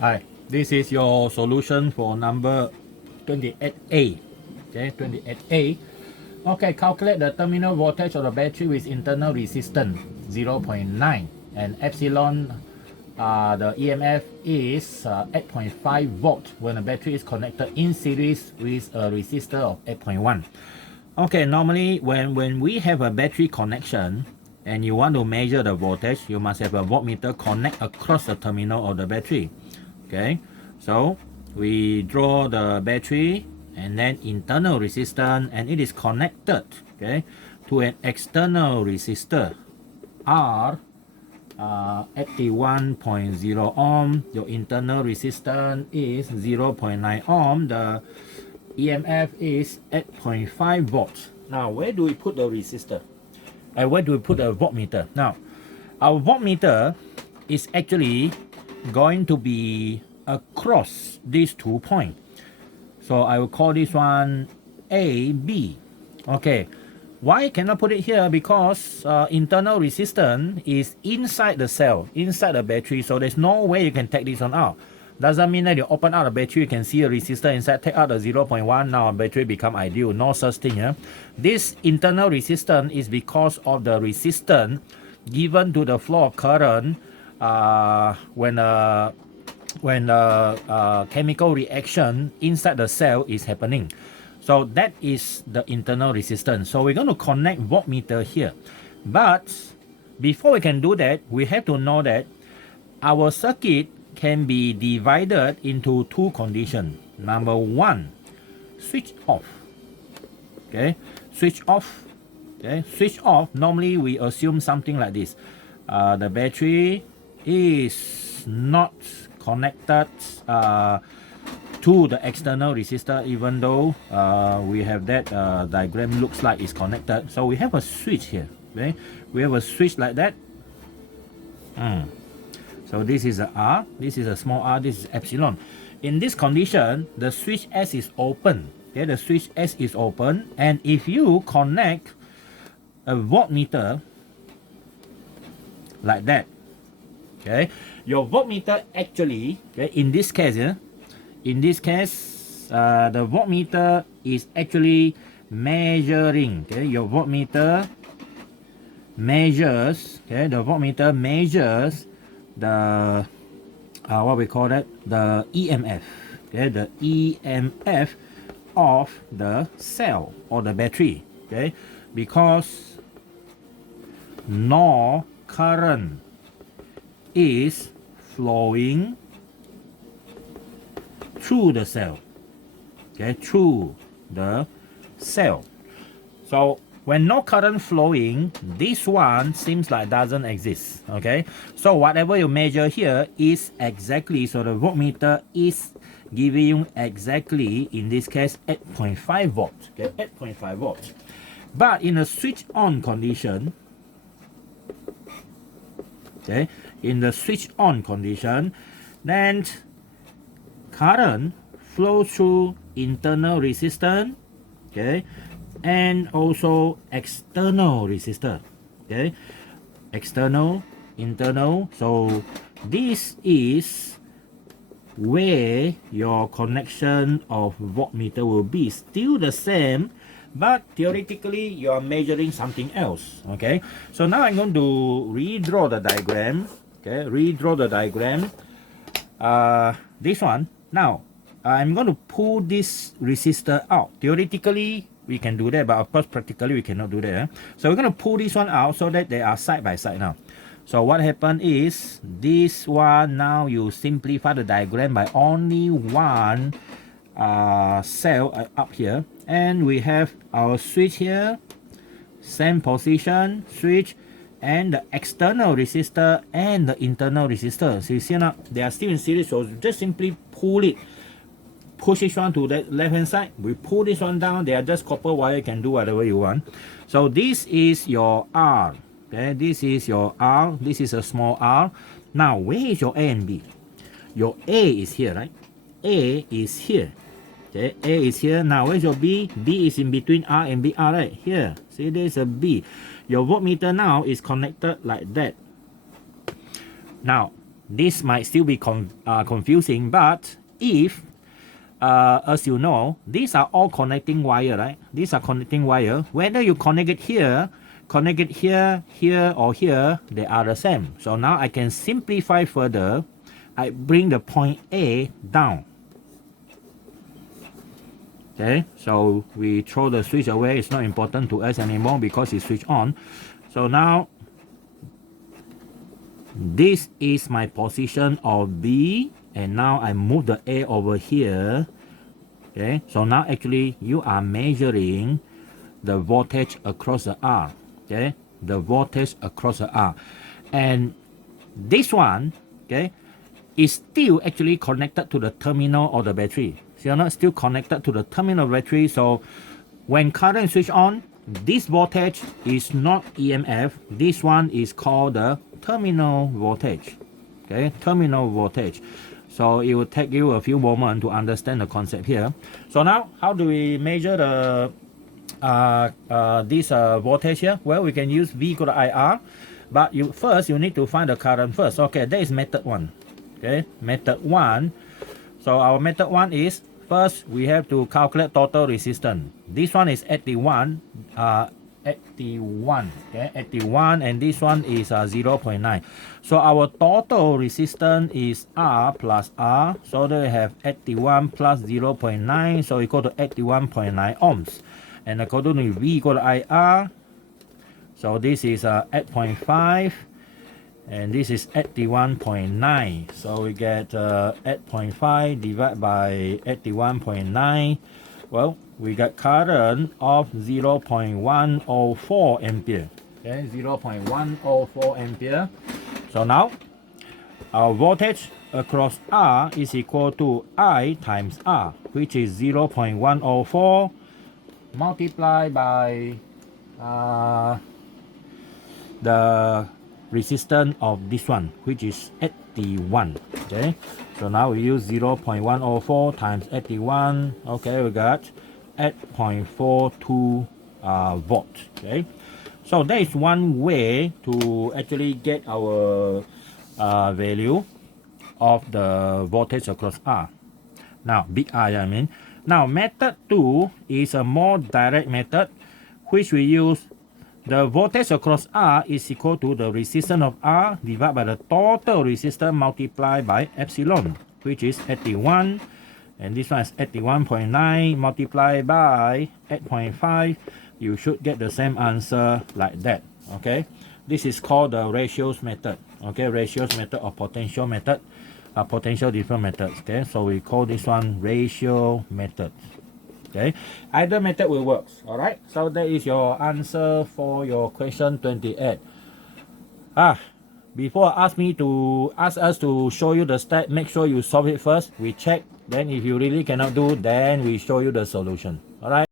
Hi, this is your solution for number 28A. Okay, 28A. Okay, calculate the terminal voltage of the battery with internal resistance 0.9 and epsilon. The EMF is 8.5 volt when the battery is connected in series with a resistor of 8.1. Okay, normally when we have a battery connection and you want to measure the voltage, you must have a voltmeter connect across the terminal of the battery. Okay, so we draw the battery and then internal resistance, and it is connected, okay, to an external resistor R 81.0 ohm. Your internal resistance is 0.9 ohm. The EMF is 8.5 volts. Now, where do we put the resistor? And where do we put the voltmeter? Now, our voltmeter is actually going to be across these 2 points. So I will call this one A, B. Okay. Why cannot put it here? Because internal resistance is inside the cell, inside the battery. So there's no way you can take this one out. Doesn't mean that you open out the battery, you can see a resistor inside, take out the 0.1, now a battery become ideal. No such thing. Yeah? This internal resistance is because of the resistance given to the flow of current when chemical reaction inside the cell is happening. So that is the internal resistance. So we're going to connect voltmeter here. But before we can do that, we have to know that our circuit can be divided into two conditions. Number one, switch off. Okay, switch off. Okay, switch off. Normally we assume something like this. The battery is not connected to the external resistor, even though we have that diagram looks like it's connected. So we have a switch here. Okay, we have a switch like that. So this is a R, this is a small r, this is epsilon. In this condition, the switch S is open. Okay, the switch S is open, and if you connect a voltmeter like that, okay, your voltmeter actually, okay, in this case, the voltmeter is actually measuring. Okay, your voltmeter measures. Okay, the voltmeter measures the what we call that, the EMF. Okay, the EMF of the cell or the battery. Okay, because no current is flowing through the cell. Okay, through the cell. So when no current flowing, this one seems like doesn't exist. Okay, so whatever you measure here is exactly, so the voltmeter is giving you exactly, in this case, 8.5 volts. Okay, 8.5 volts. But in a switch on condition, okay, in the switch on condition, then current flow through internal resistance, okay, and also external resistor. Okay, external, internal. So this is where your connection of voltmeter will be. Still the same, but theoretically you are measuring something else. Okay, so now I'm going to redraw the diagram. Okay, redraw the diagram. This one. Now I'm going to pull this resistor out. Theoretically we can do that, but of course practically we cannot do that. So we're going to pull this one out so that they are side by side now. So what happened is, this one, now you simplify the diagram by only one cell up here, and we have our switch here, same position, switch, and the external resistor and the internal resistor. So you see now they are still in series, so just simply pull it. Push this one to the left hand side, we pull this one down, they are just copper wire, you can do whatever you want. So this is your R. Okay, this is your R, this is a small r. Now where is your A and B? Your A is here, right? A is here. Okay, A is here. Now where's your B? B is in between R and BR, right? Here. See, there's a B. Your voltmeter now is connected like that. Now this might still be confusing, but if as you know, these are all connecting wire, right? These are connecting wire. Whether you connect it here, here, or here, they are the same. So now I can simplify further. I bring the point A down. Okay, so we throw the switch away. It's not important to us anymore because it's switched on. So now, this is my position of B, and now I move the A over here. Okay, so now actually you are measuring the voltage across the R. Okay, the voltage across the R, and this one, okay, is still actually connected to the terminal of the battery. So you're not still connected to the terminal battery. So when current switch on, this voltage is not EMF. This one is called the terminal voltage. Okay, terminal voltage. So it will take you a few moments to understand the concept here. So now, how do we measure the this voltage here? Well, we can use V equal to IR, but first you need to find the current first. Okay, that is method 1. Okay, method 1. So our method 1 is, first we have to calculate total resistance. This one is 81, okay, 81, and this one is 0.9. So our total resistance is R plus R. So they have 81 plus 0.9, so equal to 81.9 ohms. And according to V equal to IR, so this is 8.5, and this is 81.9. So we get 8.5 divided by 81.9. Well, we got current of 0.104 ampere. Okay, 0.104 ampere. So now our voltage across R is equal to I times R, which is 0.104 multiplied by the resistance of this one, which is 81. Okay, so now we use 0.104 times 81. Okay, we got 8.42 volt. Okay, so that is one way to actually get our value of the voltage across R. Now, big R, I mean. Now, method 2 is a more direct method, which we use the voltage across R is equal to the resistance of R divided by the total resistance multiplied by epsilon, which is 81. And this one is 81.9 multiplied by 8.5. You should get the same answer like that. Okay, this is called the ratios method. Okay, ratios method or potential method, potential difference methods. Okay, so we call this one ratio method. Okay, either method will work. All right, so that is your answer for your question 28. Before ask us to show you the step, make sure you solve it first. We check. Then if you really cannot do, then we show you the solution. All right.